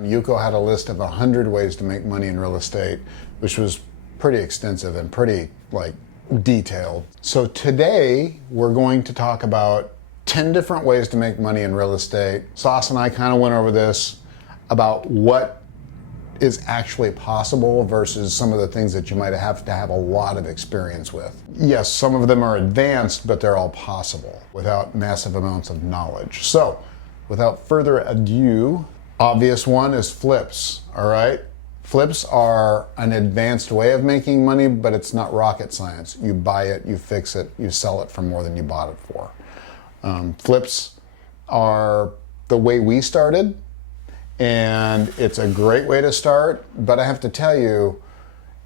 Yuko had a list of 100 ways to make money in real estate, which was pretty extensive and pretty detailed. So today we're going to talk about 10 different ways to make money in real estate. Sauce and I kind of went over this about what is actually possible versus some of the things that you might have to have a lot of experience with. Yes, some of them are advanced, but they're all possible without massive amounts of knowledge. So without further ado, obvious one is flips, all right? Flips are an advanced way of making money, but it's not rocket science. You buy it, you fix it, you sell it for more than you bought it for. Flips are the way we started, and it's a great way to start, but I have to tell you,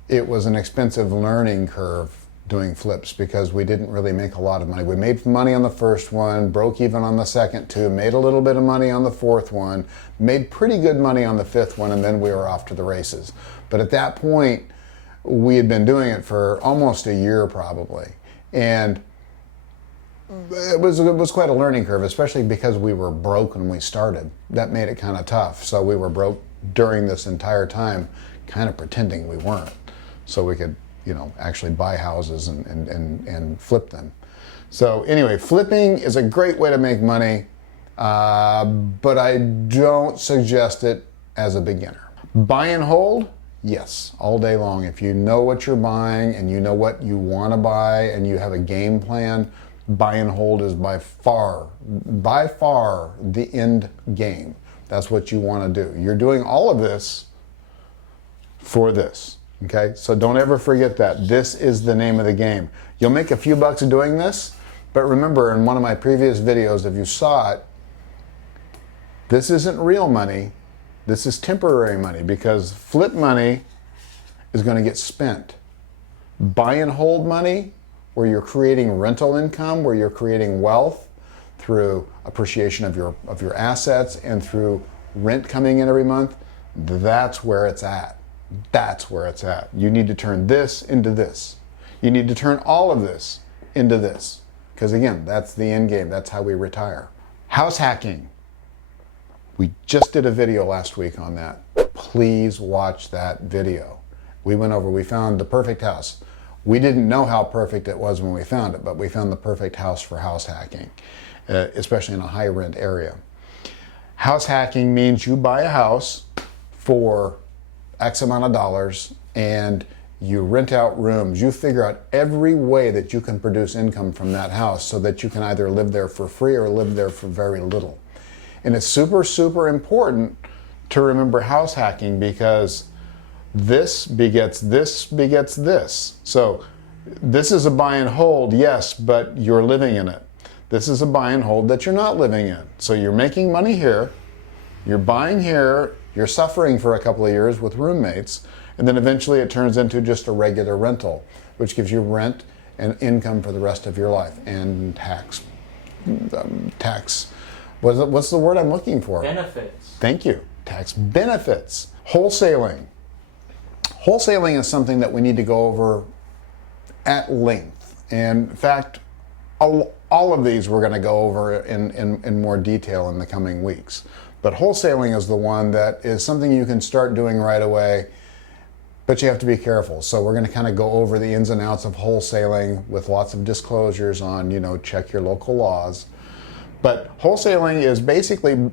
it was an expensive learning curve doing flips because we didn't really make a lot of money. We made money on the first one, broke even on the second two, made a little bit of money on the fourth one, made pretty good money on the fifth one, and then we were off to the races. But at that point, we had been doing it for almost a year probably. And it was quite a learning curve, especially because we were broke when we started. That made it kind of tough. So we were broke during this entire time, kind of pretending we weren't, so we could, actually buy houses and flip them. So anyway, flipping is a great way to make money, but I don't suggest it as a beginner. Buy and hold, yes, all day long. If you know what you're buying and you know what you want to buy and you have a game plan, buy and hold is by far the end game. That's what you want to do. You're doing all of this for this. Okay, so don't ever forget that. This is the name of the game. You'll make a few bucks doing this, but remember, in one of my previous videos, if you saw it, this isn't real money. This is temporary money because flip money is going to get spent. Buy and hold money, where you're creating rental income, where you're creating wealth through appreciation of your assets and through rent coming in every month, that's where it's at. That's where it's at. You need to turn this into this. You need to turn all of this into this. Because again, that's the end game. That's how we retire. House hacking. We just did a video last week on that. Please watch that video. We found the perfect house. We didn't know how perfect it was when we found it, but we found the perfect house for house hacking, especially in a high rent area. House hacking means you buy a house for X amount of dollars and you rent out rooms. You figure out every way that you can produce income from that house so that you can either live there for free or live there for very little. And it's super, super important to remember house hacking because this begets this begets this. So this is a buy and hold, yes, but you're living in it. This is a buy and hold that you're not living in. So you're making money here, you're buying here, you're suffering for a couple of years with roommates, and then eventually it turns into just a regular rental, which gives you rent and income for the rest of your life, and tax, what's the word I'm looking for? Benefits. Thank you. Tax benefits. Wholesaling. Wholesaling is something that we need to go over at length. And in fact, all of these we're going to go over in more detail in the coming weeks. But wholesaling is the one that is something you can start doing right away, but you have to be careful. So we're going to kind of go over the ins and outs of wholesaling with lots of disclosures on, check your local laws. But wholesaling is basically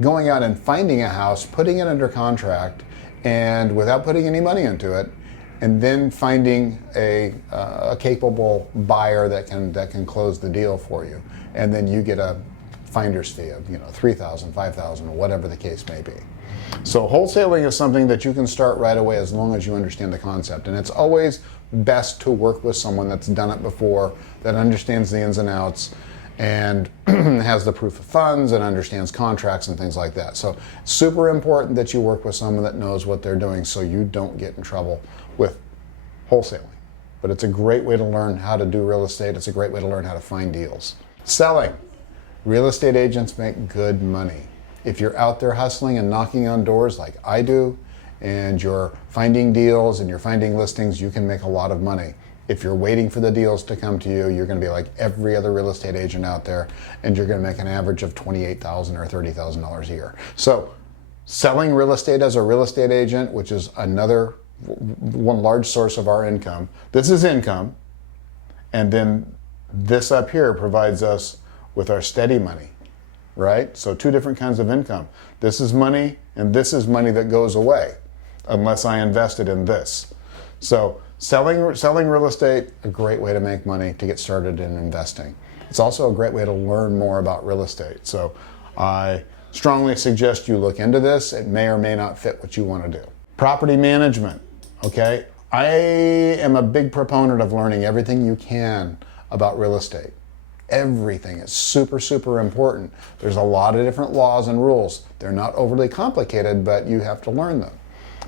going out and finding a house, putting it under contract, and without putting any money into it, and then finding a capable buyer that can close the deal for you, and then you get a finder's fee of $3,000, $5,000, whatever the case may be. So wholesaling is something that you can start right away as long as you understand the concept, and it's always best to work with someone that's done it before, that understands the ins and outs, and has the proof of funds and understands contracts and things like that. So super important that you work with someone that knows what they're doing so you don't get in trouble with wholesaling. But it's a great way to learn how to do real estate. It's a great way to learn how to find deals. Selling. Real estate agents make good money. If you're out there hustling and knocking on doors like I do, and you're finding deals and you're finding listings, you can make a lot of money. If you're waiting for the deals to come to you, you're going to be like every other real estate agent out there, and you're going to make an average of $28,000 or $30,000 a year. So selling real estate as a real estate agent, which is another one large source of our income. This is income. And then this up here provides us with our steady money, right? So two different kinds of income. This is money, and this is money that goes away unless I invested in this. So selling real estate, a great way to make money to get started in investing. It's also a great way to learn more about real estate. So I strongly suggest you look into this. It may or may not fit what you want to do. Property management, okay? I am a big proponent of learning everything you can about real estate. Everything is super, super important. There's a lot of different laws and rules. They're not overly complicated, but you have to learn them.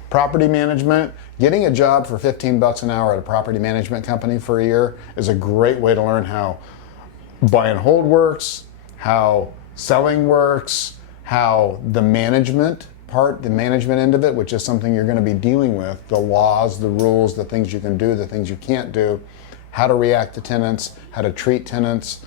Property management, getting a job for 15 bucks an hour at a property management company for a year is a great way to learn how buy and hold works, how selling works, how the management part, the management end of it, which is something you're going to be dealing with, the laws, the rules, the things you can do, the things you can't do, how to react to tenants, how to treat tenants.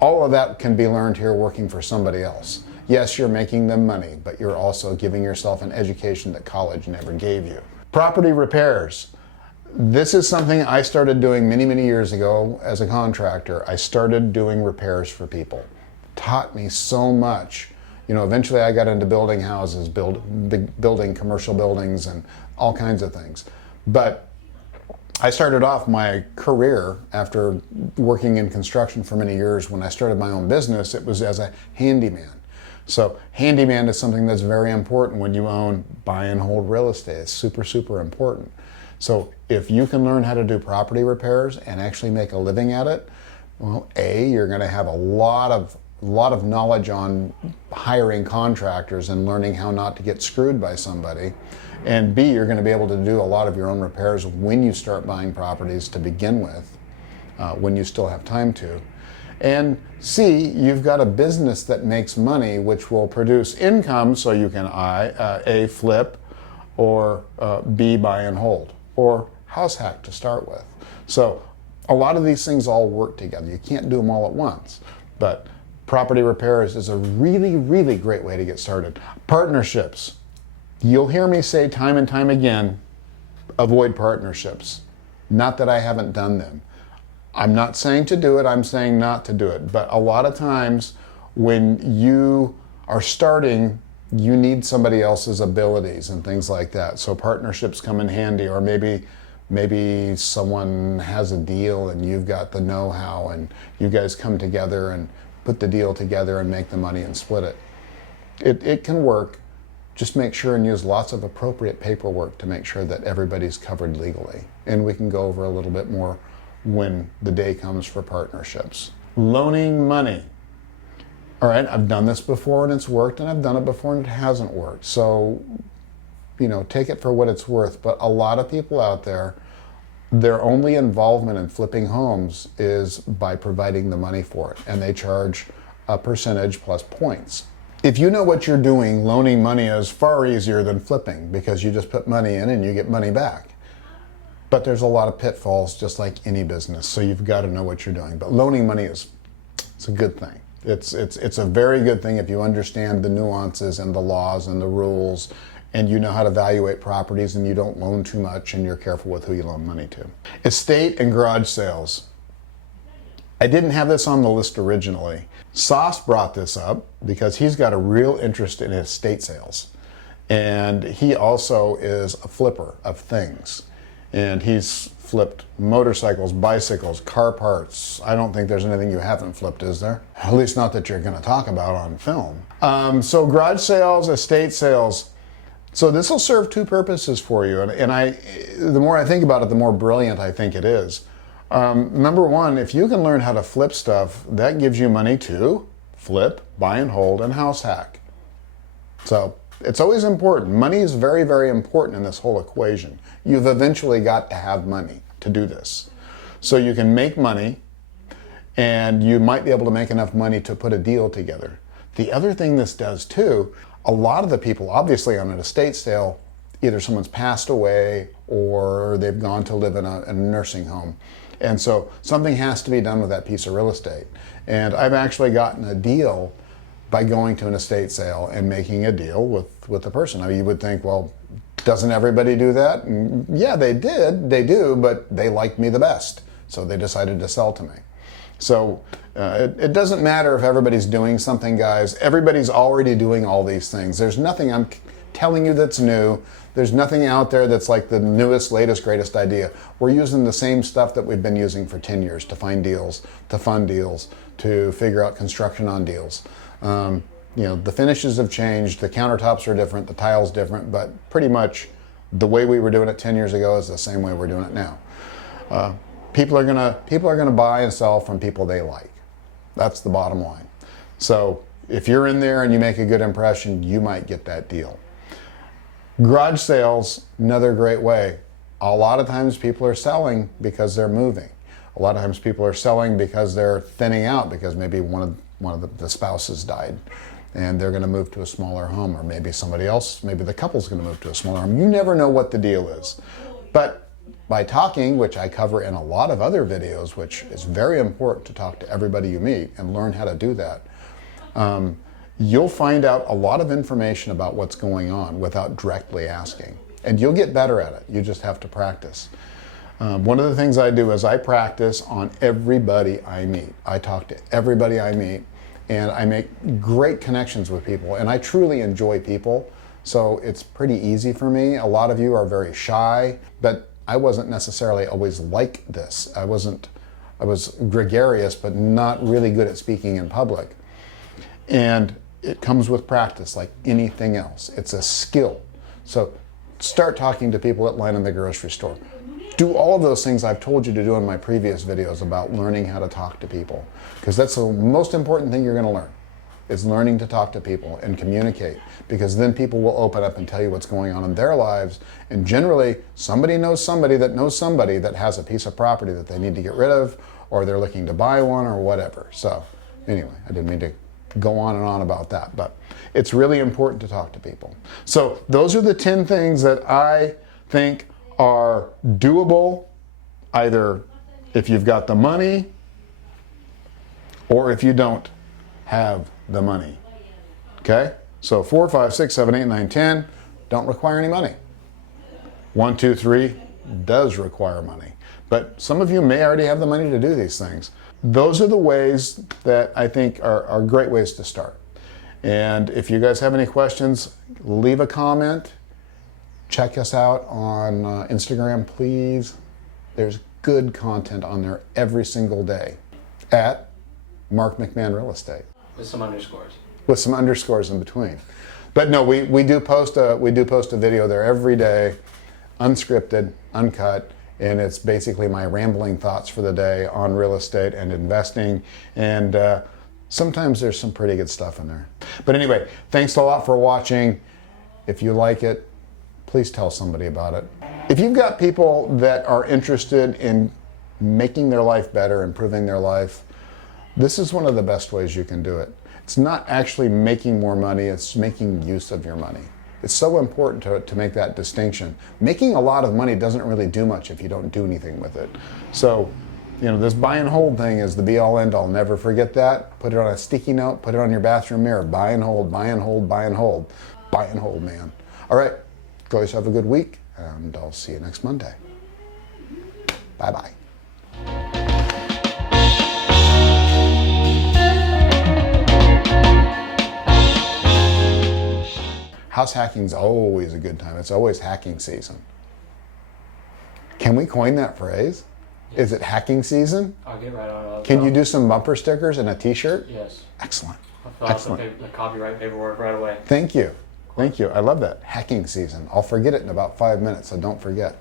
All of that can be learned here working for somebody else. Yes, you're making them money, but you're also giving yourself an education that college never gave you. Property repairs. This is something I started doing many, many years ago as a contractor. I started doing repairs for people. Taught me so much. You know, eventually I got into building houses, building commercial buildings and all kinds of things. But I started off my career after working in construction for many years. When I started my own business, it was as a handyman. So handyman is something that's very important when you own buy and hold real estate. It's super, super important. So if you can learn how to do property repairs and actually make a living at it, well, A, you're going to have a lot of knowledge on hiring contractors and learning how not to get screwed by somebody. And B, you're going to be able to do a lot of your own repairs when you start buying properties to begin with, when you still have time to. And C, you've got a business that makes money, which will produce income so you can A, flip, or B, buy and hold, or house hack to start with. So a lot of these things all work together. You can't do them all at once, but property repairs is a really, really great way to get started. Partnerships. You'll hear me say time and time again, avoid partnerships. Not that I haven't done them. I'm not saying to do it, I'm saying not to do it. But a lot of times when you are starting, you need somebody else's abilities and things like that. So partnerships come in handy, or maybe someone has a deal and you've got the know-how and you guys come together and put the deal together and make the money and split it. It can work. Just make sure and use lots of appropriate paperwork to make sure that everybody's covered legally. And we can go over a little bit more when the day comes for partnerships. Loaning money. All right, I've done this before and it's worked, and I've done it before and it hasn't worked. So, you know, take it for what it's worth. But a lot of people out there, their only involvement in flipping homes is by providing the money for it, and they charge a percentage plus points. If you know what you're doing, loaning money is far easier than flipping, because you just put money in and you get money back. But there's a lot of pitfalls, just like any business, so you've got to know what you're doing. But loaning money it's a good thing. It's a very good thing if you understand the nuances and the laws and the rules, and you know how to evaluate properties, and you don't loan too much, and you're careful with who you loan money to. Estate and garage sales. I didn't have this on the list originally. Sauce brought this up because he's got a real interest in estate sales. And he also is a flipper of things. And he's flipped motorcycles, bicycles, car parts. I don't think there's anything you haven't flipped, is there? At least not that you're going to talk about on film. So garage sales, estate sales. So this will serve two purposes for you. And the more I think about it, the more brilliant I think it is. Number one, if you can learn how to flip stuff, that gives you money to flip, buy and hold, and house hack. So it's always important. Money is very, very important in this whole equation. You've eventually got to have money to do this. So you can make money, and you might be able to make enough money to put a deal together. The other thing this does too, a lot of the people, obviously on an estate sale, either someone's passed away or they've gone to live in a nursing home. And so something has to be done with that piece of real estate. And I've actually gotten a deal by going to an estate sale and making a deal with the person. I mean, you would think, well, doesn't everybody do that? And yeah, they do, but they liked me the best, so they decided to sell to me. So it doesn't matter if everybody's doing something, guys. Everybody's already doing all these things. There's nothing I'm telling you that's new. There's nothing out there that's like the newest, latest, greatest idea. We're using the same stuff that we've been using for 10 years to find deals, to fund deals, to figure out construction on deals. The finishes have changed, the countertops are different, the tile's different, but pretty much the way we were doing it 10 years ago is the same way we're doing it now. People are gonna buy and sell from people they like. That's the bottom line. So if you're in there and you make a good impression, you might get that deal. Garage sales, another great way. A lot of times people are selling because they're moving. A lot of times people are selling because they're thinning out, because maybe one of the spouses died and they're going to move to a smaller home, or maybe somebody else, maybe the couple's going to move to a smaller home. You never know what the deal is. But by talking, which I cover in a lot of other videos, which is very important to talk to everybody you meet and learn how to do that, you'll find out a lot of information about what's going on without directly asking. And you'll get better at it. You just have to practice. One of the things I do is I practice on everybody I meet. I talk to everybody I meet, and I make great connections with people, and I truly enjoy people, so it's pretty easy for me. A lot of you are very shy, but I wasn't necessarily always like this. I was gregarious, but not really good at speaking in public. And it comes with practice like anything else. It's a skill. So start talking to people at line in the grocery store. Do all of those things I've told you to do in my previous videos about learning how to talk to people, because that's the most important thing you're going to learn, is learning to talk to people and communicate, because then people will open up and tell you what's going on in their lives, and generally somebody knows somebody that has a piece of property that they need to get rid of, or they're looking to buy one, or whatever. So anyway, I didn't mean to go on and on about that, but it's really important to talk to people. So those are the 10 things that I think are doable, either if you've got the money or if you don't have the money. Okay? So 4, 5, 6, 7, 8, 9, 10 don't require any money. 1, 2, 3 does require money. But some of you may already have the money to do these things. Those are the ways that I think are great ways to start. And if you guys have any questions, leave a comment. Check us out on Instagram, please. There's good content on there every single day at Mark McMahon Real Estate. With some underscores. With some underscores in between. But no, we do post a video there every day, unscripted, uncut, and it's basically my rambling thoughts for the day on real estate and investing. And sometimes there's some pretty good stuff in there. But anyway, thanks a lot for watching. If you like it, please tell somebody about it. If you've got people that are interested in making their life better, improving their life, this is one of the best ways you can do it. It's not actually making more money, it's making use of your money. It's so important to make that distinction. Making a lot of money doesn't really do much if you don't do anything with it. So, this buy and hold thing is the be all end all. Never forget that. Put it on a sticky note, put it on your bathroom mirror. Buy and hold, buy and hold, buy and hold. Buy and hold, man. All right. Guys, have a good week, and I'll see you next Monday. Bye-bye. House hacking's always a good time. It's always hacking season. Can we coin that phrase? Is it hacking season? I'll get right on it. Can you do some bumper stickers and a t-shirt? Yes. Excellent. I'll fill out the copyright paperwork right away. Thank you. Thank you. I love that. Hacking season. I'll forget it in about 5 minutes, so don't forget.